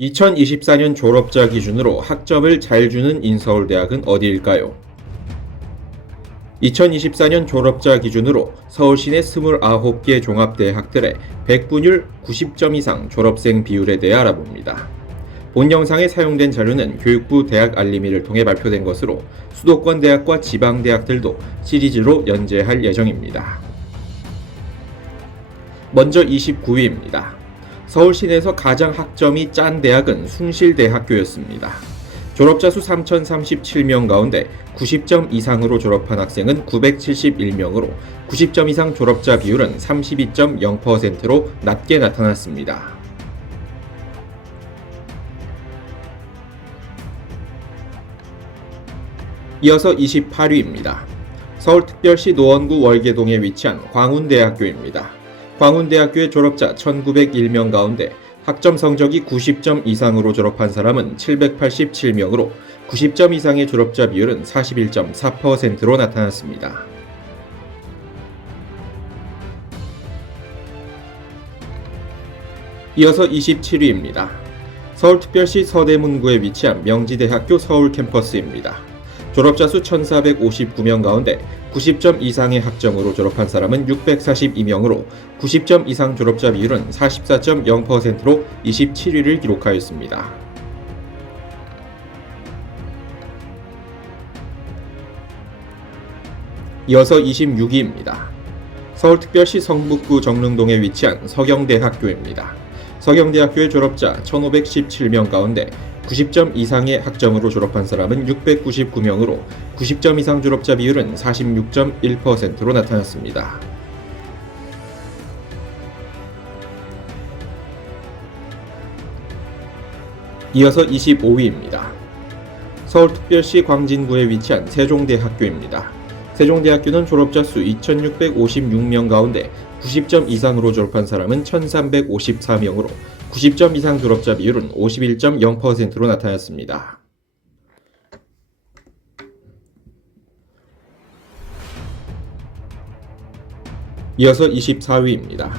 2024년 졸업자 기준으로 학점을 잘 주는 인서울대학은 어디일까요? 2024년 졸업자 기준으로 서울 시내 29개 종합대학들의 100분율 90점 이상 졸업생 비율에 대해 알아봅니다. 본 영상에 사용된 자료는 교육부 대학 알림이를 통해 발표된 것으로 수도권 대학과 지방대학들도 시리즈로 연재할 예정입니다. 먼저 29위입니다. 서울 시내에서 가장 학점이 짠 대학은 숭실대학교였습니다. 졸업자 수 3,037명 가운데 90점 이상으로 졸업한 학생은 971명으로 90점 이상 졸업자 비율은 32.0%로 낮게 나타났습니다. 이어서 28위입니다. 서울특별시 노원구 월계동에 위치한 광운대학교입니다. 광운대학교의 졸업자 1,901명 가운데 학점 성적이 90점 이상으로 졸업한 사람은 787명으로 90점 이상의 졸업자 비율은 41.4%로 나타났습니다. 이어서 27위입니다. 서울특별시 서대문구에 위치한 명지대학교 서울 캠퍼스입니다. 졸업자 수 1,459명 가운데 90점 이상의 학점으로 졸업한 사람은 642명으로 90점 이상 졸업자 비율은 44.0%로 27위를 기록하였습니다. 이어서 26위입니다. 서울특별시 성북구 정릉동에 위치한 서경대학교입니다. 서경대학교의 졸업자 1,517명 가운데 90점 이상의 학점으로 졸업한 사람은 699명으로 90점 이상 졸업자 비율은 46.1%로 나타났습니다. 이어서 25위입니다. 서울특별시 광진구에 위치한 세종대학교입니다. 세종대학교는 졸업자 수 2,656명 가운데 90점 이상으로 졸업한 사람은 1,354명으로 90점 이상 졸업자 비율은 51.0%로 나타났습니다. 이어서 24위입니다.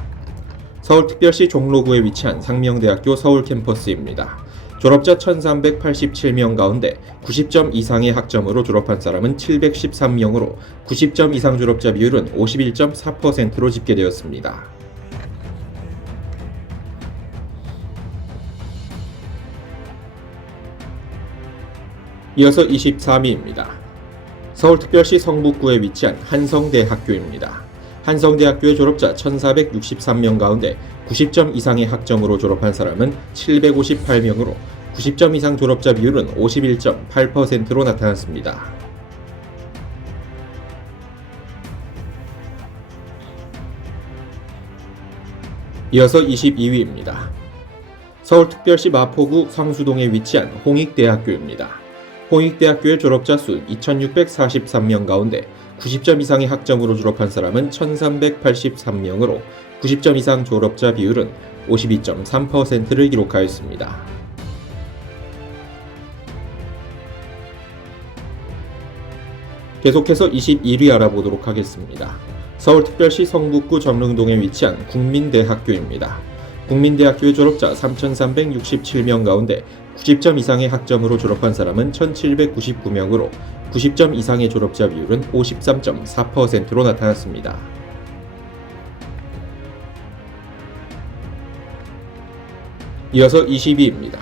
서울특별시 종로구에 위치한 상명대학교 서울 캠퍼스입니다. 졸업자 1,387명 가운데 90점 이상의 학점으로 졸업한 사람은 713명으로 90점 이상 졸업자 비율은 51.4%로 집계되었습니다. 이어서 23위입니다. 서울특별시 성북구에 위치한 한성대학교입니다. 한성대학교의 졸업자 1,463명 가운데 90점 이상의 학점으로 졸업한 사람은 758명으로 90점 이상 졸업자 비율은 51.8%로 나타났습니다. 이어서 22위입니다. 서울특별시 마포구 성수동에 위치한 홍익대학교입니다. 홍익대학교의 졸업자 수 2,643명 가운데 90점 이상의 학점으로 졸업한 사람은 1,383명으로 90점 이상 졸업자 비율은 52.3%를 기록하였습니다. 계속해서 21위 알아보도록 하겠습니다. 서울특별시 성북구 정릉동에 위치한 국민대학교입니다. 국민대학교의 졸업자 3,367명 가운데 90점 이상의 학점으로 졸업한 사람은 1,799명으로 90점 이상의 졸업자 비율은 53.4%로 나타났습니다. 이어서 20위입니다.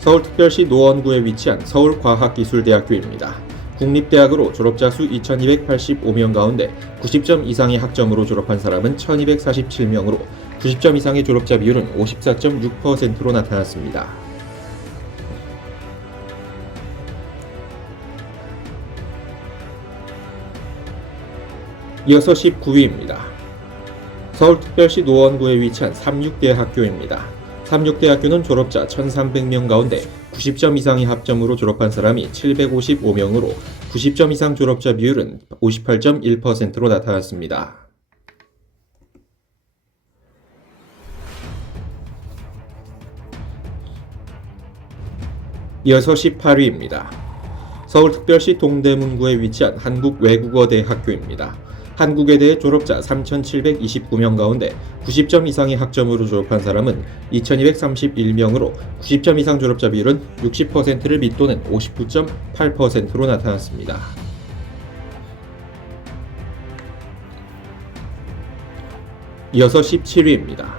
서울특별시 노원구에 위치한 서울과학기술대학교입니다. 국립대학으로 졸업자 수 2,285명 가운데 90점 이상의 학점으로 졸업한 사람은 1,247명으로 90점 이상의 졸업자 비율은 54.6%로 나타났습니다. 이어서 19위입니다. 서울특별시 노원구에 위치한 삼육대학교입니다. 삼육대학교는 졸업자 1,300명 가운데 90점 이상의 학점으로 졸업한 사람이 755명으로 90점 이상 졸업자 비율은 58.1%로 나타났습니다. 이어서 18위입니다. 서울특별시 동대문구에 위치한 한국외국어대학교입니다. 한국외대 졸업자 3,729명 가운데 90점 이상의 학점으로 졸업한 사람은 2,231명으로 90점 이상 졸업자 비율은 60%를 밑도는 59.8%로 나타났습니다. 이어서 17위입니다.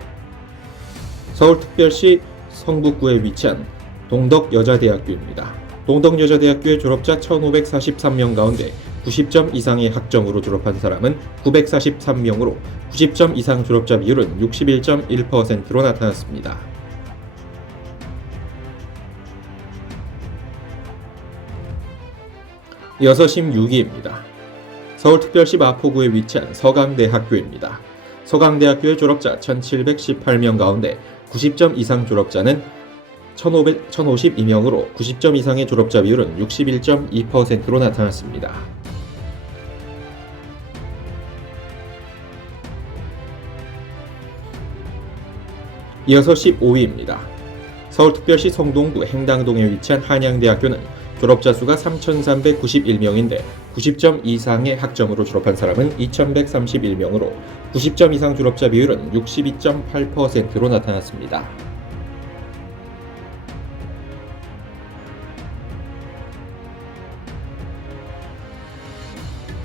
서울특별시 성북구에 위치한 동덕여자대학교입니다. 동덕여자대학교의 졸업자 1,543명 가운데 90점 이상의 학점으로 졸업한 사람은 943명으로 90점 이상 졸업자 비율은 61.1%로 나타났습니다. 이어서 16위입니다. 서울특별시 마포구에 위치한 서강대학교입니다. 서강대학교의 졸업자 1,718명 가운데 90점 이상 졸업자는 1,052명으로 90점 이상의 졸업자 비율은 61.2%로 나타났습니다. 이어서 15위입니다. 서울특별시 성동구 행당동에 위치한 한양대학교는 졸업자 수가 3,391명인데 90점 이상의 학점으로 졸업한 사람은 2,131명으로 90점 이상 졸업자 비율은 62.8%로 나타났습니다.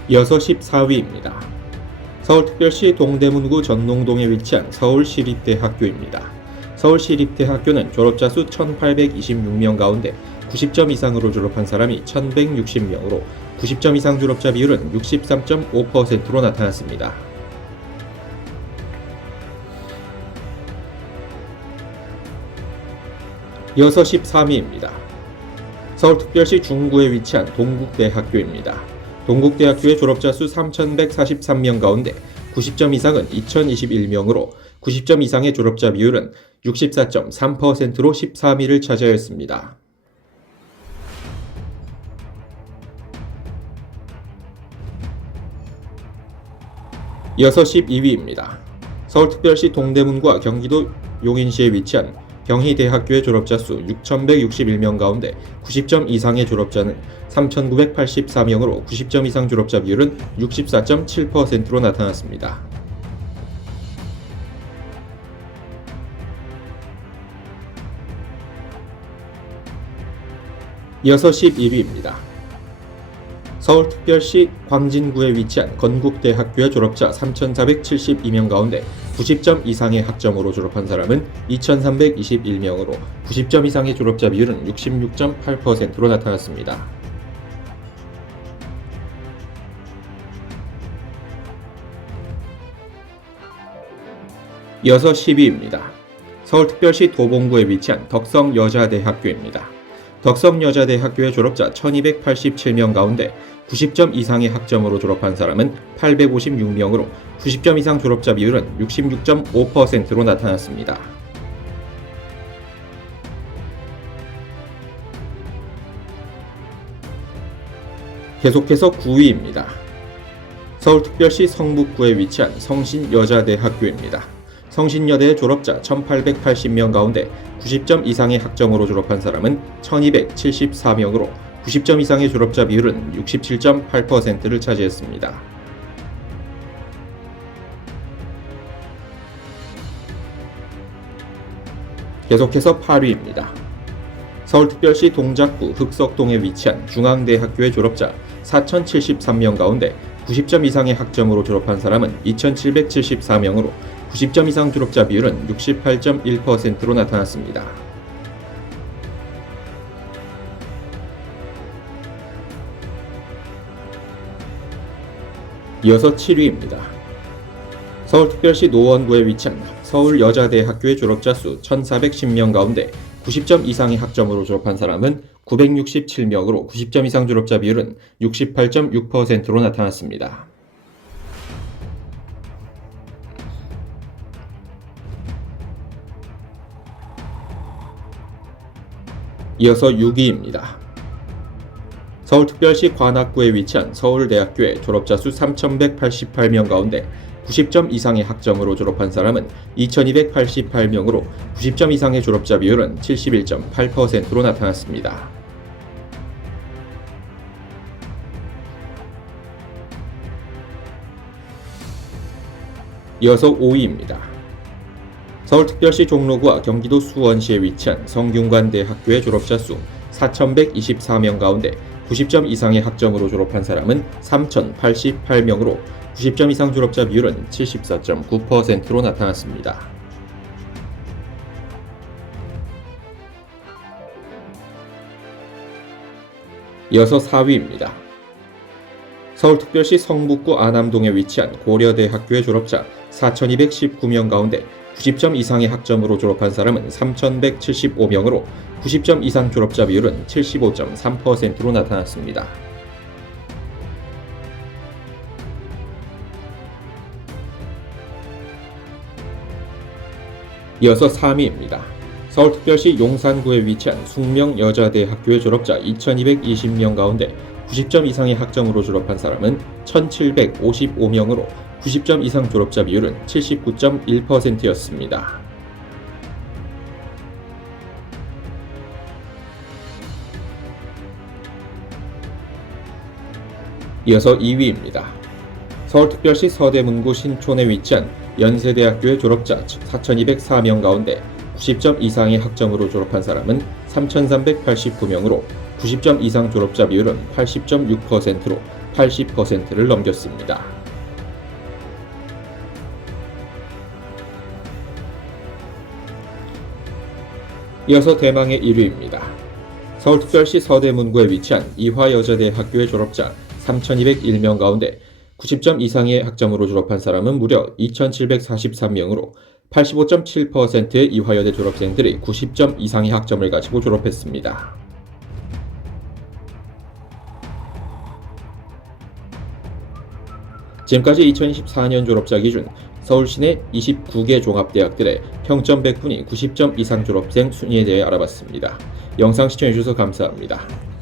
이어서 14위입니다. 서울특별시 동대문구 전농동에 위치한 서울시립대학교입니다. 서울시립대학교는 졸업자 수 1,826명 가운데 90점 이상으로 졸업한 사람이 1,160명으로 90점 이상 졸업자 비율은 63.5%로 나타났습니다. 이어서 13위입니다. 서울특별시 중구에 위치한 동국대학교입니다. 동국대학교의 졸업자 수 3,143명 가운데 90점 이상은 2,021명으로 90점 이상의 졸업자 비율은 64.3%로 13위를 차지하였습니다. 이어서 12위입니다. 서울특별시 동대문과 경기도 용인시에 위치한 경희대학교의 졸업자 수 6,161명 가운데 90점 이상의 졸업자는 3,984명으로 90점 이상 졸업자 비율은 64.7%로 나타났습니다. 이어서 11위입니다. 서울특별시 광진구에 위치한 건국대학교의 졸업자 3,472명 가운데 90점 이상의 학점으로 졸업한 사람은 2,321명으로 90점 이상의 졸업자 비율은 66.8%로 나타났습니다. 이어서 10위입니다. 서울특별시 도봉구에 위치한 덕성여자대학교입니다. 덕성여자대학교의 졸업자 1,287명 가운데 90점 이상의 학점으로 졸업한 사람은 856명으로 90점 이상 졸업자 비율은 66.5%로 나타났습니다. 계속해서 9위입니다. 서울특별시 성북구에 위치한 성신여자대학교입니다. 성신여대의 졸업자 1,880명 가운데 90점 이상의 학점으로 졸업한 사람은 1,274명으로 90점 이상의 졸업자 비율은 67.8%를 차지했습니다. 계속해서 8위입니다. 서울특별시 동작구 흑석동에 위치한 중앙대학교의 졸업자 4,073명 가운데 90점 이상의 학점으로 졸업한 사람은 2,774명으로 90점 이상 졸업자 비율은 68.1%로 나타났습니다. 이어서 7위입니다. 서울특별시 노원구에 위치한 서울여자대학교의 졸업자 수 1,410명 가운데 90점 이상의 학점으로 졸업한 사람은 967명으로 90점 이상 졸업자 비율은 68.6%로 나타났습니다. 이어서 6위입니다. 서울특별시 관악구에 위치한 서울대학교의 졸업자 수 3,188명 가운데 90점 이상의 학점으로 졸업한 사람은 2,288명으로 90점 이상의 졸업자 비율은 71.8%로 나타났습니다. 이어서 5위입니다. 서울특별시 종로구와 경기도 수원시에 위치한 성균관대학교의 졸업자 수 4,124명 가운데 90점 이상의 학점으로 졸업한 사람은 3,088명으로 90점 이상 졸업자 비율은 74.9%로 나타났습니다. 이어서 4위입니다. 서울특별시 성북구 안암동에 위치한 고려대학교의 졸업자 4,219명 가운데 90점 이상의 학점으로 졸업한 사람은 3,175명으로 90점 이상 졸업자 비율은 75.3%로 나타났습니다. 이어서 3위입니다. 서울특별시 용산구에 위치한 숙명여자대학교의 졸업자 2,220명 가운데 90점 이상의 학점으로 졸업한 사람은 1,755명으로 90점 이상 졸업자 비율은 79.1%였습니다. 이어서 2위입니다. 서울특별시 서대문구 신촌에 위치한 연세대학교의 졸업자 4,204명 가운데 90점 이상의 학점으로 졸업한 사람은 3,389명으로 90점 이상 졸업자 비율은 80.6%로 80%를 넘겼습니다. 이어서 대망의 1위입니다. 서울특별시 서대문구에 위치한 이화여자대학교의 졸업자 3,201명 가운데 90점 이상의 학점으로 졸업한 사람은 무려 2,743명으로 85.7%의 이화여대 졸업생들이 90점 이상의 학점을 가지고 졸업했습니다. 지금까지 2024년 졸업자 기준 서울시내 29개 종합대학들의 평점 백분위 90점 이상 졸업생 순위에 대해 알아봤습니다. 영상 시청해주셔서 감사합니다.